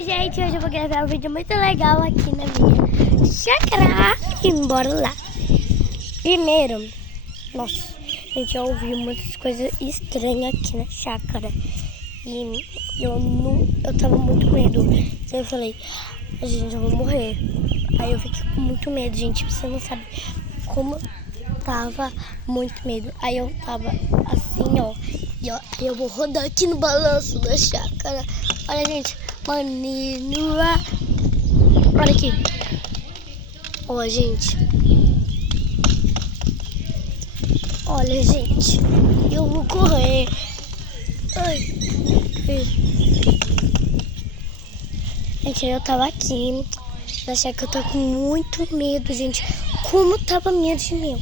Gente, hoje eu vou gravar um vídeo muito legal aqui na minha chácara. E bora lá. Primeiro, nossa, gente, eu ouvi muitas coisas estranhas aqui na chácara. E eu tava muito com medo. Então eu falei, gente, eu vou morrer. Aí eu fiquei com muito medo, gente. Você não sabe como tava muito medo. Aí eu tava assim, ó. E ó, eu vou rodar aqui no balanço da chácara. Olha, gente, maninho. Olha aqui. Ó, gente. Olha, gente. Eu vou correr. Ai. Gente, eu tava aqui. Na chácara, eu tô com muito medo, gente. Como tava medo de mim.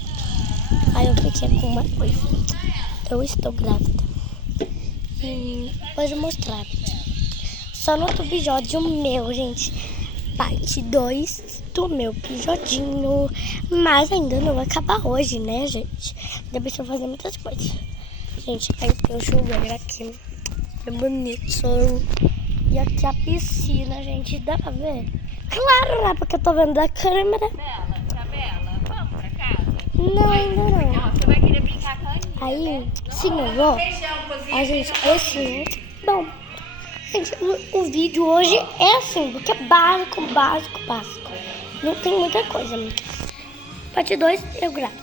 Aí eu fiquei com uma coisa. Eu estou grávida. E depois eu mostrar. Só no outro episódio meu, gente. Parte 2 do meu episodinho. Mas ainda não vai acabar hoje, né, gente? Depois eu vou fazer muitas coisas. Gente, aí tem o chuveiro aqui. É bonito. E aqui a piscina, gente. Dá pra ver? Claro, né? Porque eu tô vendo da câmera. Isabela, vamos pra casa? Não, ainda não. Não, você vai querer brincar com a Aninha. Aí, sim, eu vou. A gente, assim, bom, gente, o vídeo hoje é assim, porque é básico. Não tem muita coisa. Parte 2 eu gravo.